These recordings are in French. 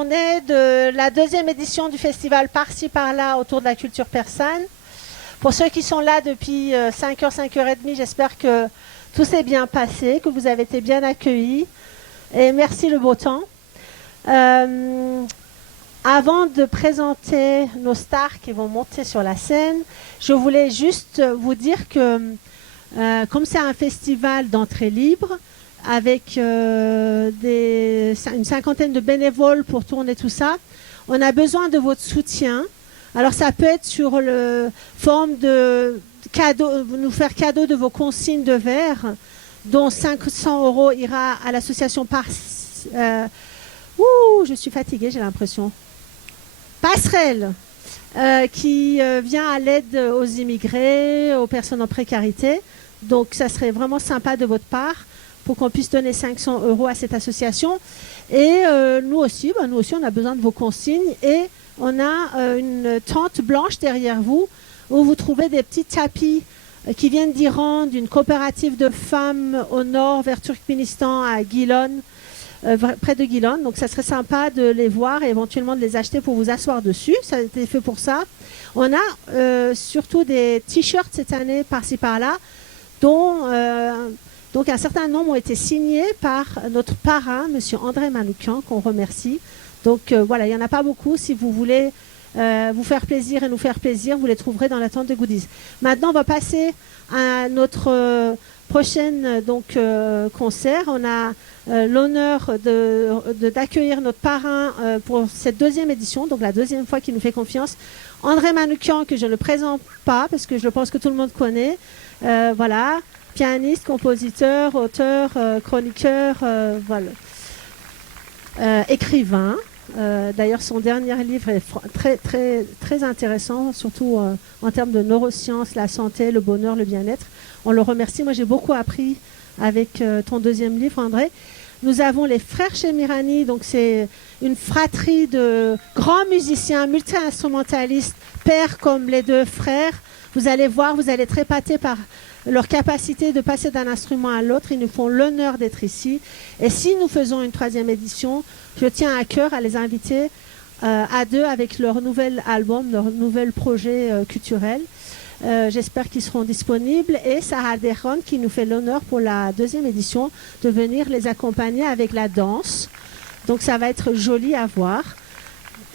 On est de la deuxième édition du festival Par-ci Par-là autour de la culture persane. Pour ceux qui sont là depuis 5h, 5h30, j'espère que tout s'est bien passé, que vous avez été bien accueillis. Et merci le beau temps. Avant de présenter nos stars qui vont monter sur la scène, je voulais juste vous dire que comme c'est un festival d'entrée libre, avec une cinquantaine de bénévoles pour tourner tout ça, on a besoin de votre soutien. Alors ça peut être sur le forme de cadeau, nous faire cadeau de vos consignes de verre, dont 500 € ira à l'association je suis fatiguée, j'ai l'impression. Passerelle, qui vient à l'aide aux immigrés, aux personnes en précarité. Donc ça serait vraiment sympa de votre part pour qu'on puisse donner 500 € à cette association. Et nous aussi, on a besoin de vos consignes. Et on a une tente blanche derrière vous où vous trouvez des petits tapis qui viennent d'Iran, d'une coopérative de femmes au nord vers Turkménistan à Gilon, près de Gilon. Donc ça serait sympa de les voir et éventuellement de les acheter pour vous asseoir dessus. Ça a été fait pour ça. On a surtout des t-shirts cette année par-ci par-là, dont donc un certain nombre ont été signés par notre parrain, M. André Manoukian, qu'on remercie. Donc voilà, il n'y en a pas beaucoup. Si vous voulez vous faire plaisir et nous faire plaisir, vous les trouverez dans la tente de goodies. Maintenant, on va passer à notre prochaine concert. On a l'honneur d'accueillir notre parrain pour cette deuxième édition, donc la deuxième fois qu'il nous fait confiance. André Manoukian, que je ne présente pas parce que je pense que tout le monde connaît. Voilà, pianiste, compositeur, auteur, chroniqueur, voilà. Écrivain. D'ailleurs, son dernier livre est très intéressant, surtout en termes de neurosciences, la santé, le bonheur, le bien-être. On le remercie. Moi, j'ai beaucoup appris avec ton deuxième livre, André. Nous avons les frères Chemirani, donc c'est une fratrie de grands musiciens, multi-instrumentalistes, pères comme les deux frères. Vous allez voir, vous allez être épatés par leur capacité de passer d'un instrument à l'autre. Ils nous font l'honneur d'être ici. Et si nous faisons une troisième édition, je tiens à cœur à les inviter à deux avec leur nouvel album, leur nouvel projet culturel. J'espère qu'ils seront disponibles. Et Sarah Deron qui nous fait l'honneur pour la deuxième édition de venir les accompagner avec la danse. Donc ça va être joli à voir.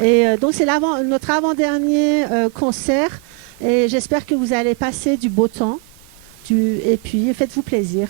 Et donc c'est notre avant-dernier concert. Et j'espère que vous allez passer du beau temps. Et puis faites-vous plaisir.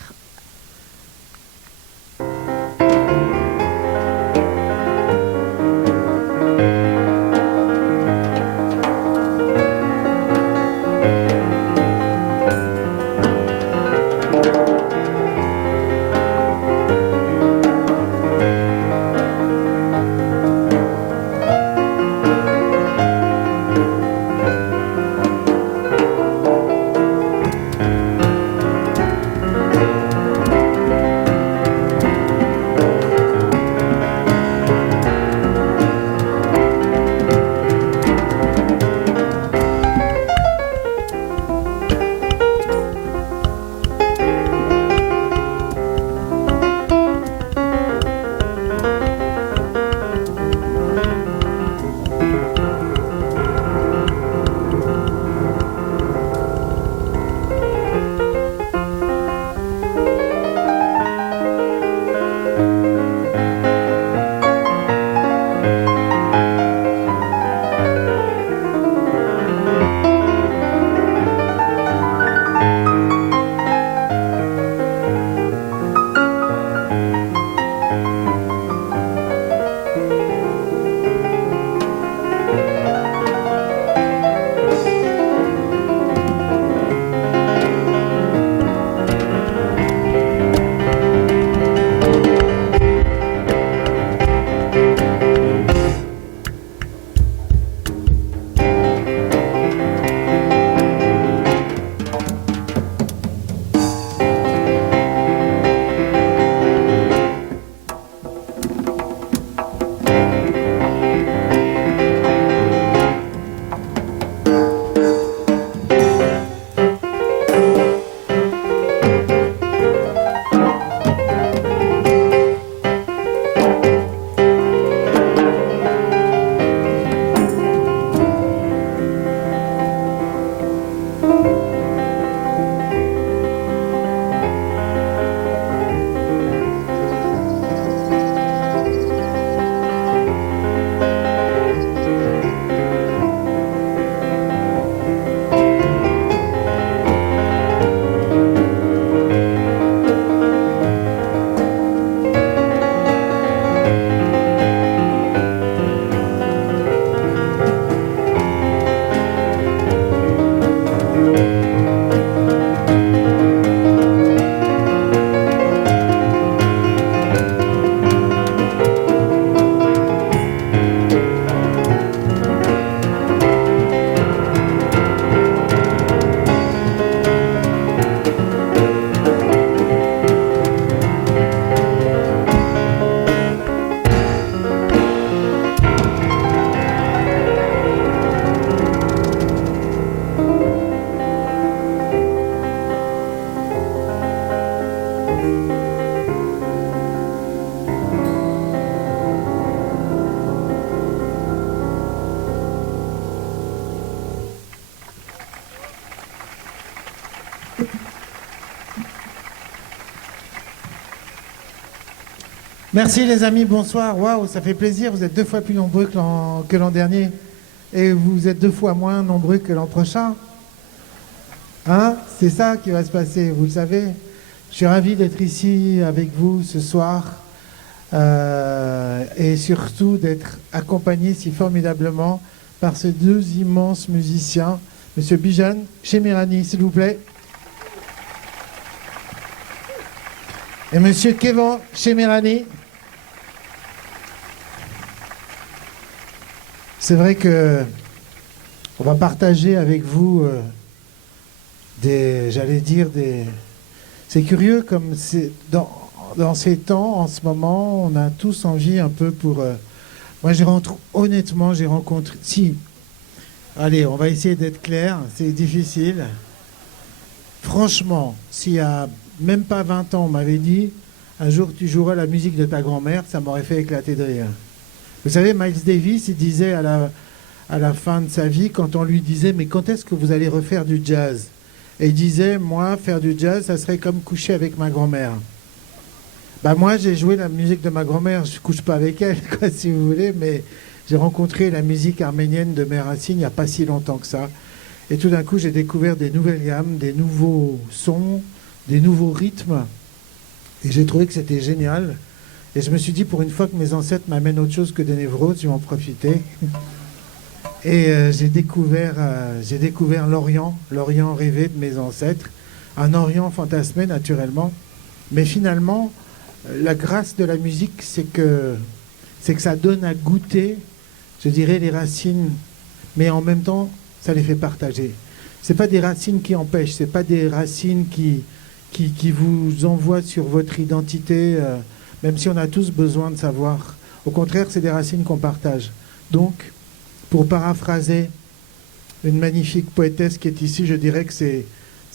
Merci les amis, bonsoir. Waouh, ça fait plaisir. Vous êtes 2 fois plus nombreux que l'an dernier. Et vous êtes 2 fois moins nombreux que l'an prochain. Hein? C'est ça qui va se passer, vous le savez. Je suis ravi d'être ici avec vous ce soir. Et surtout d'être accompagné si formidablement par ces 2 immenses musiciens. Monsieur Bijan Chemirani, s'il vous plaît. Et Monsieur Kevan Chemirani. C'est vrai que on va partager avec vous c'est curieux comme c'est dans ces temps, en ce moment, on a tous envie un peu pour... moi, honnêtement, j'ai rencontré... Si, allez, on va essayer d'être clair, c'est difficile. Franchement, s'il y a même pas 20 ans, on m'avait dit, un jour tu joueras la musique de ta grand-mère, ça m'aurait fait éclater de rire. Vous savez, Miles Davis, il disait à la fin de sa vie, quand on lui disait, mais quand est-ce que vous allez refaire du jazz? Et il disait, moi, faire du jazz, ça serait comme coucher avec ma grand-mère. Bah moi, j'ai joué la musique de ma grand-mère, je ne couche pas avec elle, quoi, si vous voulez, mais j'ai rencontré la musique arménienne de mes racines il n'y a pas si longtemps que ça. Et tout d'un coup, j'ai découvert des nouvelles gammes, des nouveaux sons, des nouveaux rythmes. Et j'ai trouvé que c'était génial. Et je me suis dit, pour une fois que mes ancêtres m'amènent autre chose que des névroses, je vais en profiter. Et j'ai découvert l'Orient rêvé de mes ancêtres, un Orient fantasmé naturellement. Mais finalement, la grâce de la musique, c'est que ça donne à goûter, je dirais, les racines, mais en même temps, ça les fait partager. C'est pas des racines qui empêchent, c'est pas des racines qui vous envoient sur votre identité, même si on a tous besoin de savoir. Au contraire, c'est des racines qu'on partage. Donc, pour paraphraser une magnifique poétesse qui est ici, je dirais que c'est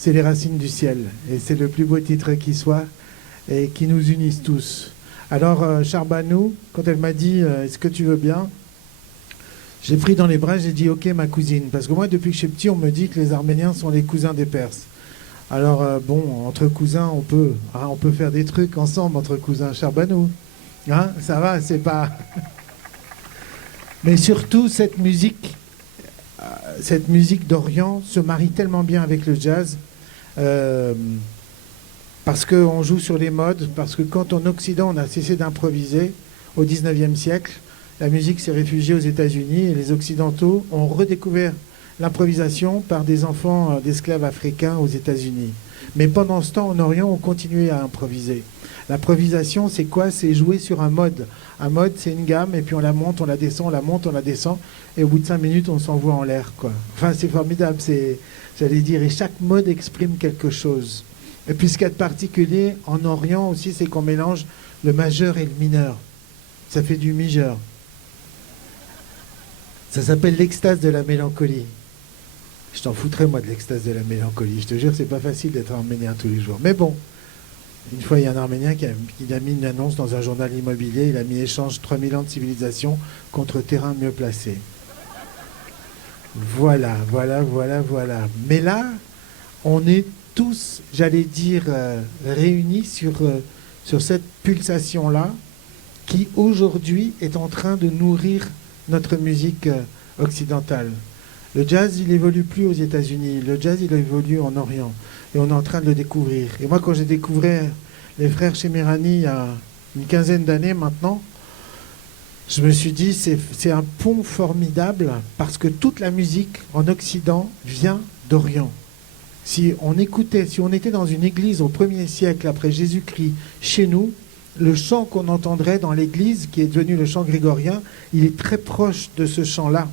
les racines du ciel. Et c'est le plus beau titre qui soit et qui nous unissent tous. Alors, Charbanou, quand elle m'a dit « Est-ce que tu veux bien ?» J'ai pris dans les bras, j'ai dit « Ok, ma cousine ». Parce que moi, depuis que je suis petit, on me dit que les Arméniens sont les cousins des Perses. Alors, bon, entre cousins, on peut faire des trucs ensemble, entre cousins. Charbanou, hein, ça va, c'est pas... Mais surtout, cette musique d'Orient se marie tellement bien avec le jazz parce qu'on joue sur les modes, parce que quand en Occident, on a cessé d'improviser au 19e siècle, la musique s'est réfugiée aux États-Unis et les Occidentaux ont redécouvert l'improvisation par des enfants d'esclaves africains aux États-Unis. Mais pendant ce temps, en Orient, on continuait à improviser. L'improvisation, c'est quoi? C'est jouer sur un mode. Un mode, c'est une gamme, et puis on la monte, on la descend, on la monte, on la descend, et au bout de 5 minutes, on s'envoie en l'air, quoi. Enfin, c'est formidable, j'allais dire, et chaque mode exprime quelque chose. Et puis, ce qu'il y a de particulier en Orient aussi, c'est qu'on mélange le majeur et le mineur. Ça fait du mijeur. Ça s'appelle l'extase de la mélancolie. Je t'en foutrais, moi, de l'extase de la mélancolie. Je te jure, c'est pas facile d'être arménien tous les jours. Mais bon, une fois, il y a un Arménien qui a mis une annonce dans un journal immobilier. Il a mis échange 3000 ans de civilisation contre terrain mieux placé. Voilà. Mais là, on est tous, j'allais dire, réunis sur cette pulsation-là qui, aujourd'hui, est en train de nourrir notre musique occidentale. Le jazz, il évolue plus aux États-Unis. Le jazz, il évolue en Orient. Et on est en train de le découvrir. Et moi, quand j'ai découvert les frères Chemirani il y a une quinzaine d'années maintenant, je me suis dit, c'est un pont formidable parce que toute la musique en Occident vient d'Orient. Si on était dans une église au 1er siècle après Jésus-Christ, chez nous, le chant qu'on entendrait dans l'église, qui est devenu le chant grégorien, il est très proche de ce chant-là.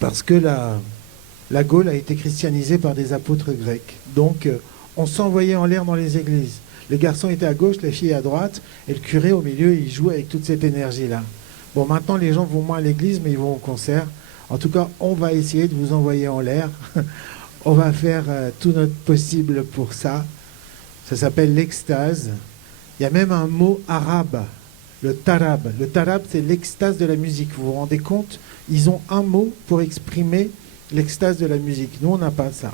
Parce que la Gaule a été christianisée par des apôtres grecs. Donc, on s'envoyait en l'air dans les églises. Les garçons étaient à gauche, les filles à droite, et le curé au milieu, il jouait avec toute cette énergie-là. Bon, maintenant, les gens vont moins à l'église, mais ils vont au concert. En tout cas, on va essayer de vous envoyer en l'air. On va faire tout notre possible pour ça. Ça s'appelle l'extase. Il y a même un mot arabe, le tarab. Le tarab, c'est l'extase de la musique. Vous vous rendez compte? Ils ont un mot pour exprimer l'extase de la musique. Nous, on n'a pas ça.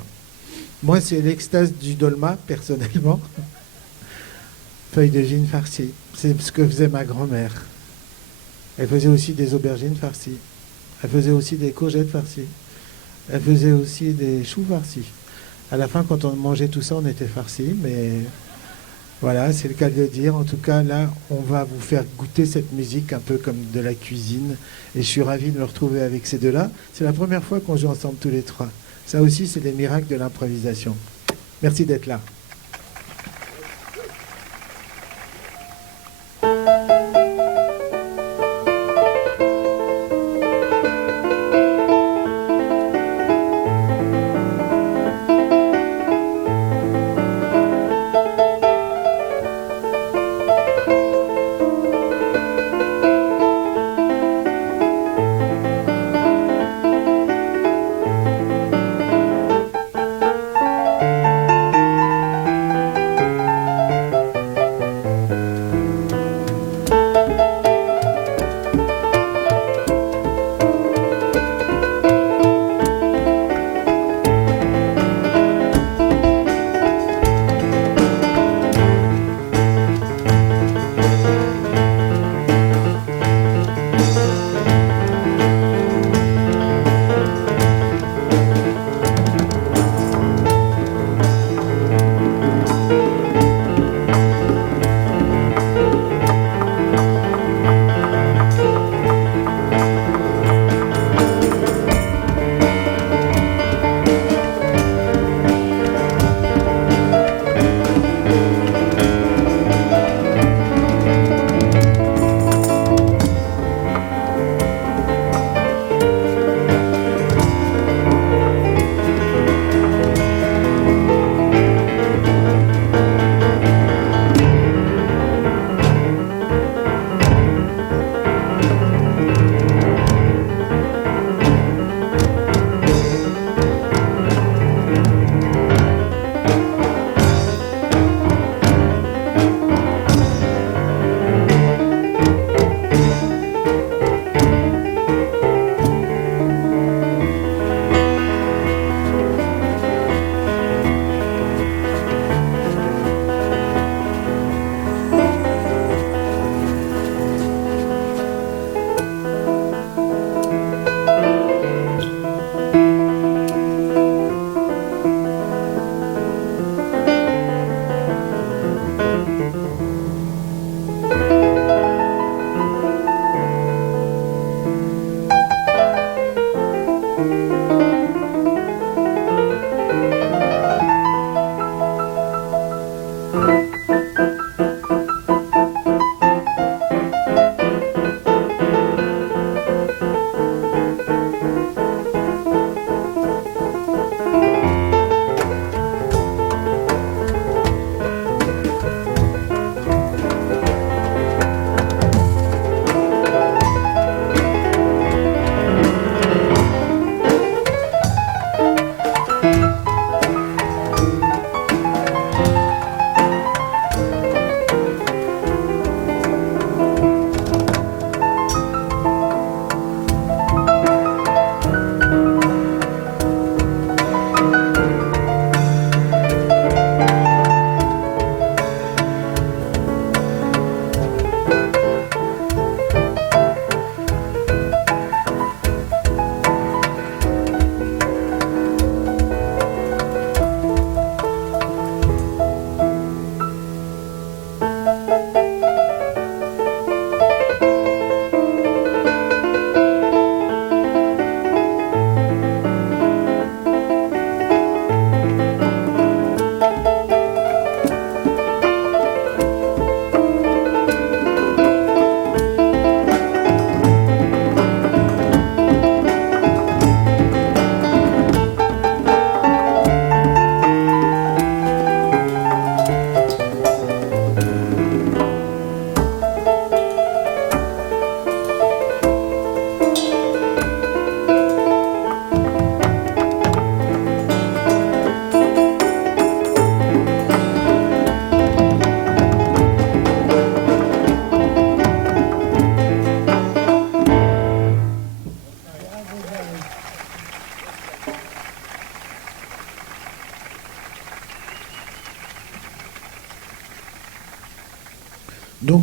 Moi, c'est l'extase du dolma, personnellement. feuilles de vigne farcies. C'est ce que faisait ma grand-mère. Elle faisait aussi des aubergines farcies. Elle faisait aussi des courgettes farcies. Elle faisait aussi des choux farcis. À la fin, quand on mangeait tout ça, on était farcis, mais voilà, c'est le cas de le dire. En tout cas, là, on va vous faire goûter cette musique un peu comme de la cuisine. Et je suis ravi de me retrouver avec ces deux-là. C'est la première fois qu'on joue ensemble tous les trois. Ça aussi, c'est les miracles de l'improvisation. Merci d'être là.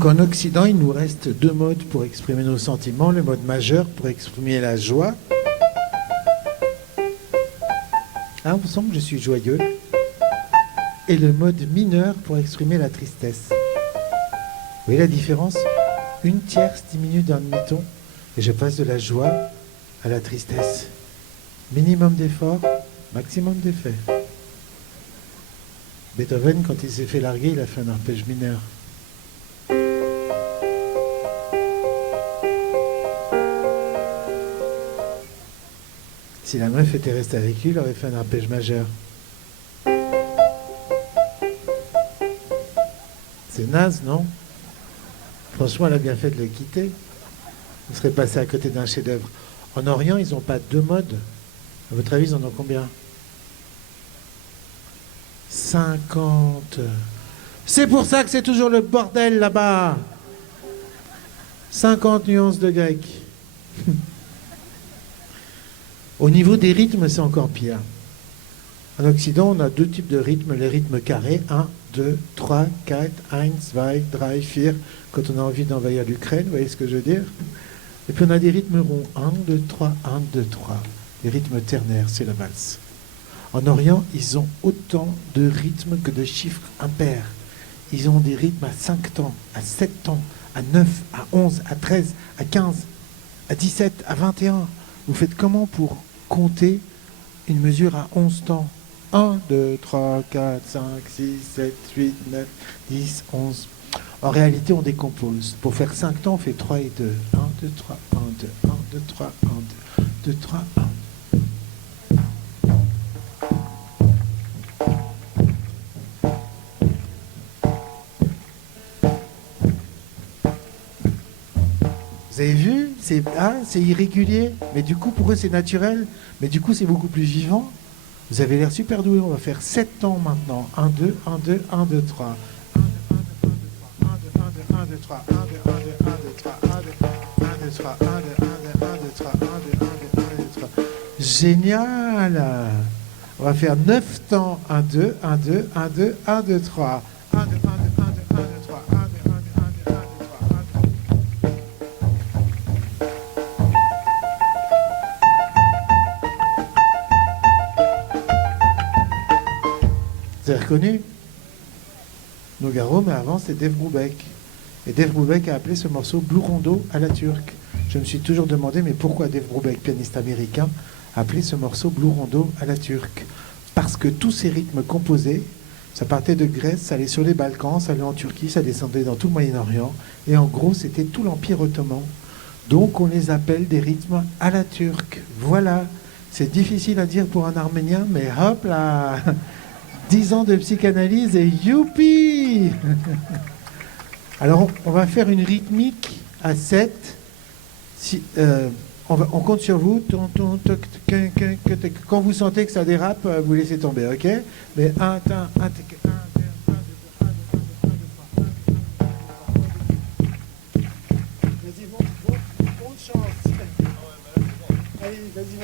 en Occident, il nous reste deux modes pour exprimer nos sentiments. Le mode majeur pour exprimer la joie. Ah, on sent que je suis joyeux. Et le mode mineur pour exprimer la tristesse. Vous voyez la différence? Une tierce diminue d'un demi-ton et je passe de la joie à la tristesse. Minimum d'effort, maximum d'effet. Beethoven, quand il s'est fait larguer, il a fait un arpège mineur. Si la meuf était restée avec lui, il aurait fait un arpège majeur. C'est naze, non? Franchement, elle a bien fait de le quitter. On serait passé à côté d'un chef-d'œuvre. En Orient, ils n'ont pas deux modes. À votre avis, ils en ont combien? 50. C'est pour ça que c'est toujours le bordel là-bas. 50 nuances de grec. Au niveau des rythmes, c'est encore pire. En Occident, on a deux types de rythmes. Les rythmes carrés, 1, 2, 3, 4, 1, 2, 3, 4, quand on a envie d'envahir l'Ukraine, vous voyez ce que je veux dire? Et puis on a des rythmes ronds, 1, 2, 3, 1, 2, 3. Les rythmes ternaires, c'est la valse. En Orient, ils ont autant de rythmes que de chiffres impairs. Ils ont des rythmes à 5 temps, à 7 temps, à 9, à 11, à 13, à 15, à 17, à 21. Vous faites comment pour compter une mesure à 11 temps? 1, 2, 3, 4, 5, 6, 7, 8, 9, 10, 11. En réalité, on décompose. Pour faire 5 temps, on fait 3 et 2. 1, 2, 3, 1, 2, 1, 2, 3, 1, 2, 2, 3, 1. Vous avez vu? C'est irrégulier, mais du coup, pour eux, c'est naturel. Mais du coup, c'est beaucoup plus vivant. Vous avez l'air super doué. On va faire 7 temps maintenant. 1, 2, 1, 2, 1, 2, 3. 1, 2, 1, 2, 1, 2, 3, 1, 2, 1, 2, 3, 1, 2, 1, 2, 1, 2, 3, 1, 2, 1, 2, 3, 1, 2, 1, 2, 1, 2, 3, 1, 2, 1, 2, 1, 2, 3. Génial! On va faire 9 temps. 1, 2, 1, 2, 1, 2, 1, 2, 3. 1, 2, 1, 2, 1, 2, 1, 2, 3. 1, 2, 1, 2, 1, 2, 3. 1, 2, 1, 2, 1, 2, 3. Vous avez reconnu Nogaro, mais avant c'était Dave Brubeck. Et Dave Brubeck a appelé ce morceau Blue Rondo à la turque. Je me suis toujours demandé, mais pourquoi Dave Brubeck, pianiste américain, a appelé ce morceau Blue Rondo à la turque? Parce que tous ces rythmes composés, ça partait de Grèce, ça allait sur les Balkans, ça allait en Turquie, ça descendait dans tout le Moyen-Orient. Et en gros, c'était tout l'Empire ottoman. Donc on les appelle des rythmes à la turque. Voilà. C'est difficile à dire pour un Arménien, mais hop là 10 ans de psychanalyse et youpi. Alors, on va faire une rythmique à 7. On compte sur vous. Quand vous sentez que ça dérape, vous laissez tomber, ok? Mais 1, 1, 1, 1, 2, 1, 2, 1, 2, 1, 2, 3. Vas-y, bonne chance. Allez, vas-y.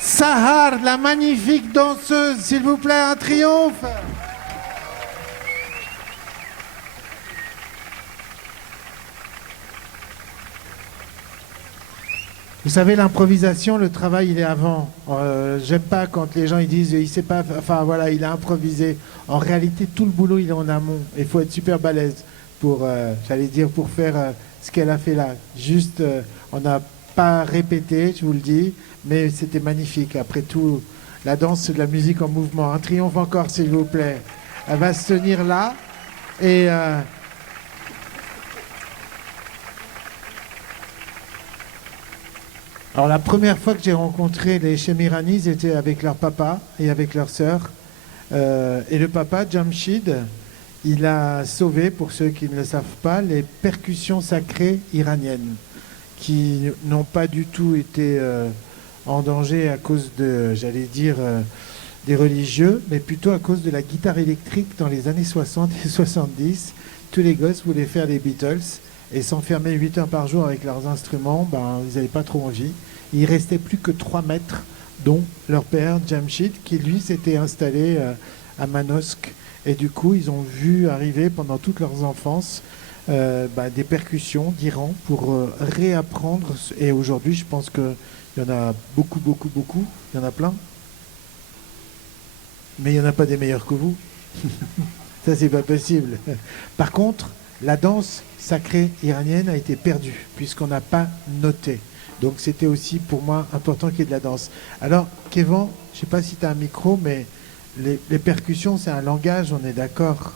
Sahar, la magnifique danseuse, s'il vous plaît, un triomphe. Vous savez, l'improvisation, le travail, il est avant. J'aime pas quand les gens ils disent il sait pas, enfin voilà, il a improvisé. En réalité, tout le boulot, il est en amont. Il faut être super balèze pour, j'allais dire, pour faire ce qu'elle a fait là. Juste, on n'a pas répété, je vous le dis, mais c'était magnifique. Après tout, la danse, c'est de la musique en mouvement. Un triomphe encore, s'il vous plaît. Elle va se tenir là et alors la première fois que j'ai rencontré les Shemirani, ils étaient avec leur papa et avec leur sœur. Et le papa, Jamshid, il a sauvé, pour ceux qui ne le savent pas, les percussions sacrées iraniennes, qui n'ont pas du tout été en danger à cause de, j'allais dire, des religieux, mais plutôt à cause de la guitare électrique dans les années 60 et 70. Tous les gosses voulaient faire les Beatles et s'enfermer 8 heures par jour avec leurs instruments, ben, ils n'avaient pas trop envie. Il restait plus que 3 maîtres, dont leur père, Jamshid, qui lui s'était installé à Manosque. Et du coup, ils ont vu arriver pendant toute leur enfance des percussions d'Iran pour réapprendre. Et aujourd'hui, je pense qu'il y en a beaucoup, beaucoup, beaucoup. Il y en a plein. Mais il n'y en a pas des meilleurs que vous. Ça, c'est pas possible. Par contre, la danse sacrée iranienne a été perdue, puisqu'on n'a pas noté. Donc c'était aussi pour moi important qu'il y ait de la danse. Alors, Kévan, je ne sais pas si tu as un micro, mais les percussions, c'est un langage, on est d'accord?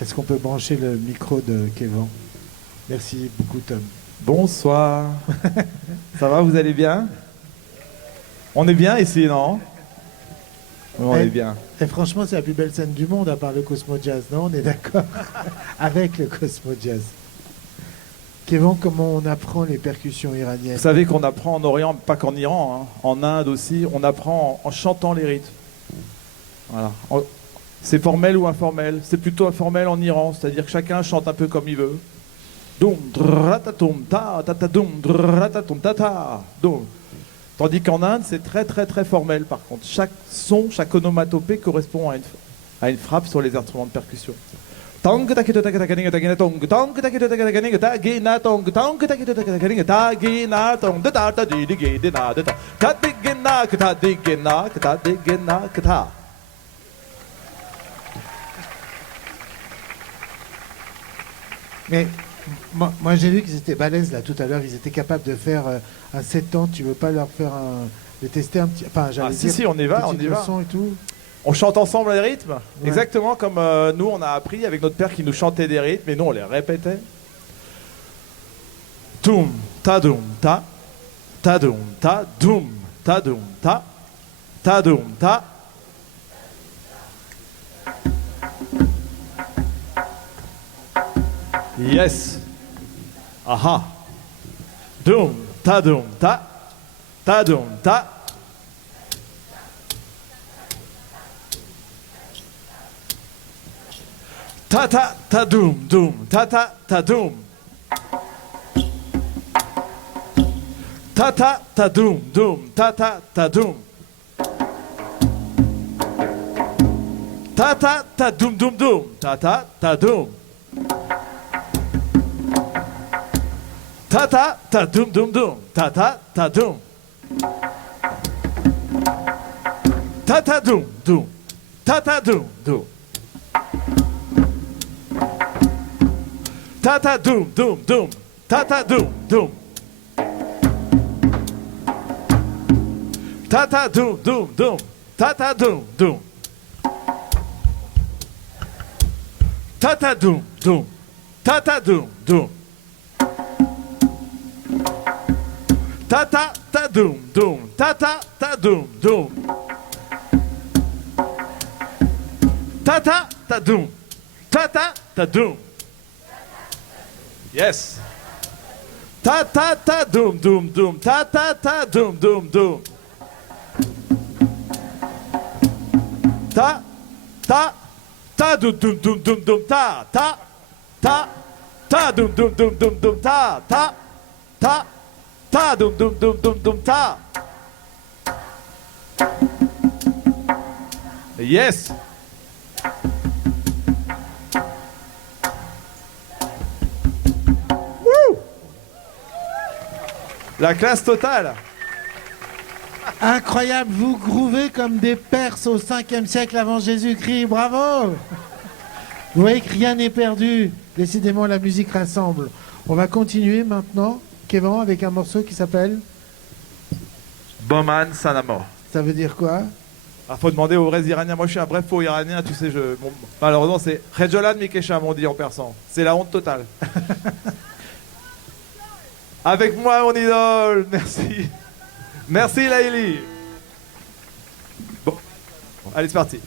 Est-ce qu'on peut brancher le micro de Kévan? Merci beaucoup, Tom. Bonsoir. Ça va, vous allez bien? On est bien ici, non? Oui, on est bien. Et franchement, c'est la plus belle scène du monde, à part le Cosmo Jazz, non? On est d'accord? Avec le Cosmo Jazz. Kévan, comment on apprend les percussions iraniennes? Vous savez qu'on apprend en Orient, pas qu'en Iran, hein, en Inde aussi, on apprend en chantant les rythmes. Voilà. C'est formel ou informel? C'est plutôt informel en Iran, c'est-à-dire que chacun chante un peu comme il veut. Dum, dratatum, ta, ta, ta, dum, dratatum, ta, ta, dum. Tandis qu'en Inde, c'est très très très formel par contre. Chaque son, chaque onomatopée correspond à une frappe sur les instruments de percussion. Mais moi j'ai vu qu'ils étaient balèzes là tout à l'heure, ils étaient capables de faire un 7 ans, tu veux pas leur faire de tester un petit... Enfin, j'allais dire, si, on y va, on y va. Et tout. On chante ensemble les rythmes, ouais. Exactement comme nous on a appris avec notre père qui nous chantait des rythmes et nous on les répétait. Toum, ta doum, ta, doum, ta, doum, ta, doum, ta, doum, ta. Yes. Aha. Doum, ta doum ta, ta doum ta. Ta ta ta doum doum ta ta ta doum. Ta ta ta doum doum ta ta ta doum. Ta ta ta doum doum doum ta ta ta doum. Ta ta ta doum doum doum ta ta ta doum. Ta ta doum doum ta ta doum doum. Ta ta doum doum doum ta ta doum doum. Ta ta doum doum doum ta ta doum doum. Ta ta doum doum ta ta doum doum. Ta ta ta doum doum ta ta ta doum doum. Ta ta ta doum ta ta ta doum. Yes. Ta ta ta doum doum doum ta ta ta doum doum doum. Ta ta ta doum doum doum doum doum ta ta ta ta doum doum doum doum doum ta ta ta ta doum doum doum doum doum ta. Yes. Wouh. La classe totale. Incroyable, vous grouvez comme des Perses au 5e siècle avant Jésus-Christ, bravo! Vous voyez que rien n'est perdu, décidément la musique rassemble. On va continuer maintenant, Kevin, avec un morceau qui s'appelle Boman Sanamo. Ça veut dire quoi? Il faut demander aux vrais Iraniens. Moi je suis un vrai faux Iranien, tu sais, malheureusement c'est Rejolan Mikesham on dit en persan. C'est la honte totale. Avec moi mon idole, merci. Merci Laïli. Bon, allez c'est parti.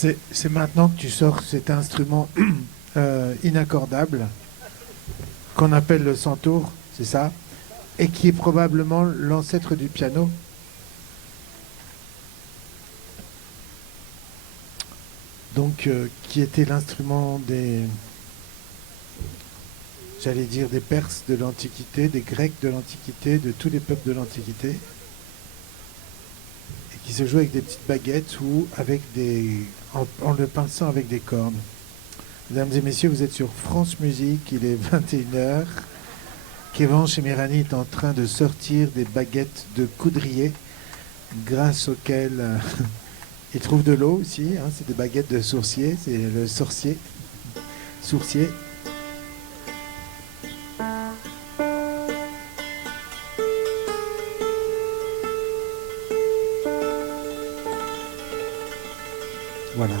C'est maintenant que tu sors cet instrument inaccordable qu'on appelle le centaure, c'est ça? Et qui est probablement l'ancêtre du piano. Donc, qui était l'instrument j'allais dire, des Perses de l'Antiquité, des Grecs de l'Antiquité, de tous les peuples de l'Antiquité, et qui se joue avec des petites baguettes ou avec en le pinçant avec des cordes. Mesdames et messieurs, vous êtes sur France Musique, il est 21h. Kévan Chemirani est en train de sortir des baguettes de coudrier, grâce auxquelles il trouve de l'eau aussi. Hein, c'est des baguettes de sourcier, c'est le sourcier. Voilà.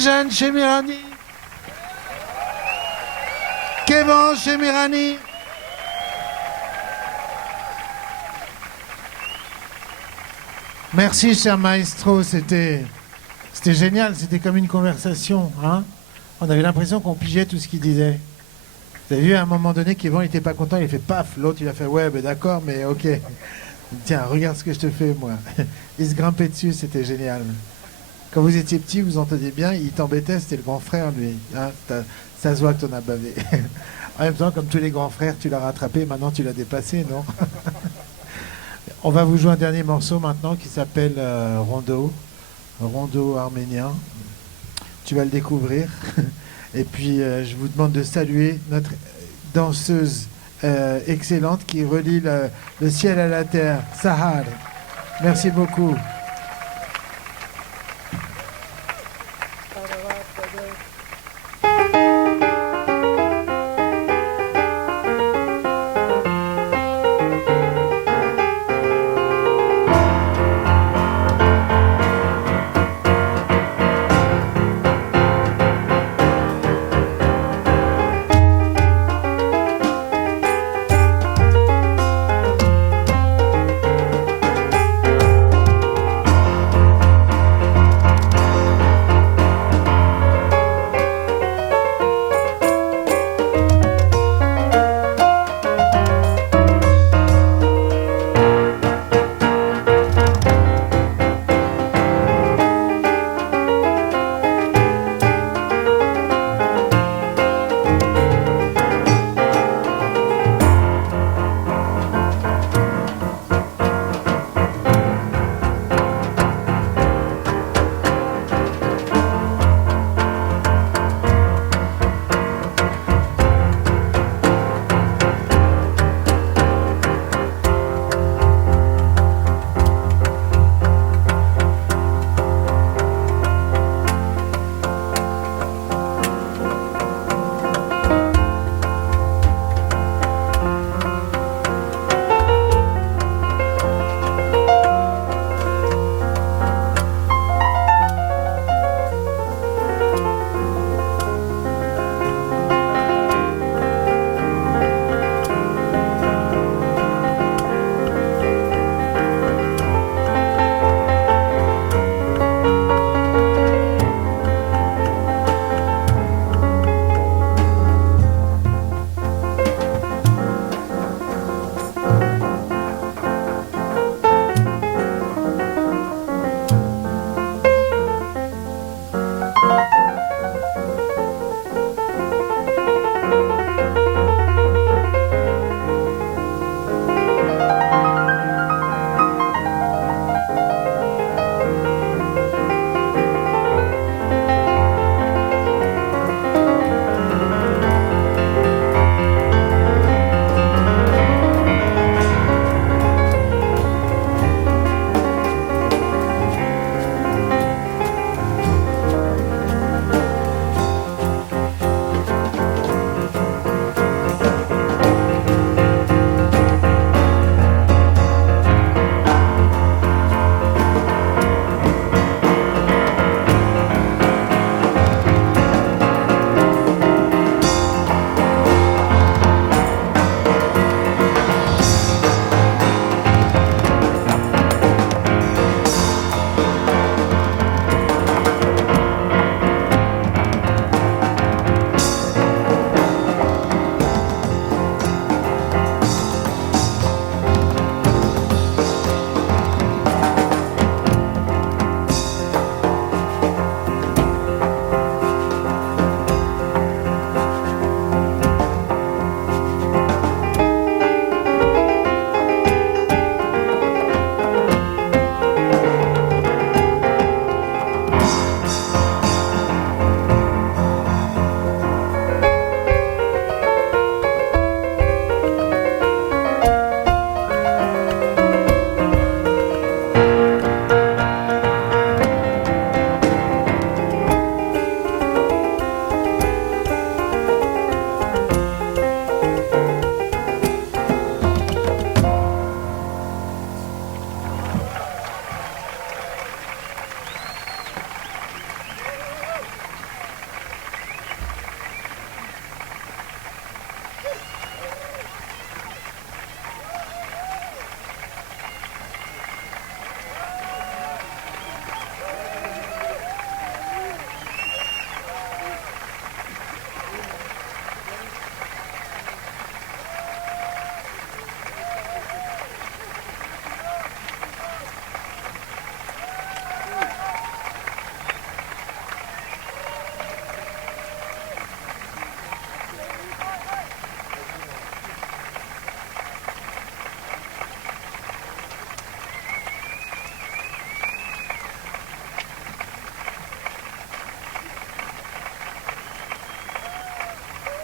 Bijan Shemirani. Kevin Shemirani. Merci, cher maestro, c'était génial, c'était comme une conversation. Hein, on avait l'impression qu'on pigeait tout ce qu'il disait. Vous avez vu, à un moment donné, Kevin n'était pas content, il a fait paf, l'autre il a fait ouais, ben d'accord, mais ok. Tiens, regarde ce que je te fais, moi. Il se grimpait dessus, c'était génial. Quand vous étiez petit, vous entendiez bien, il t'embêtait, c'était le grand frère, lui. Hein, ça se voit que t'en as bavé. En même temps, comme tous les grands frères, tu l'as rattrapé, maintenant tu l'as dépassé, non? On va vous jouer un dernier morceau maintenant qui s'appelle Rondo, Rondo arménien. Tu vas le découvrir. Et puis, je vous demande de saluer notre danseuse excellente qui relie le ciel à la terre, Sahar. Merci beaucoup.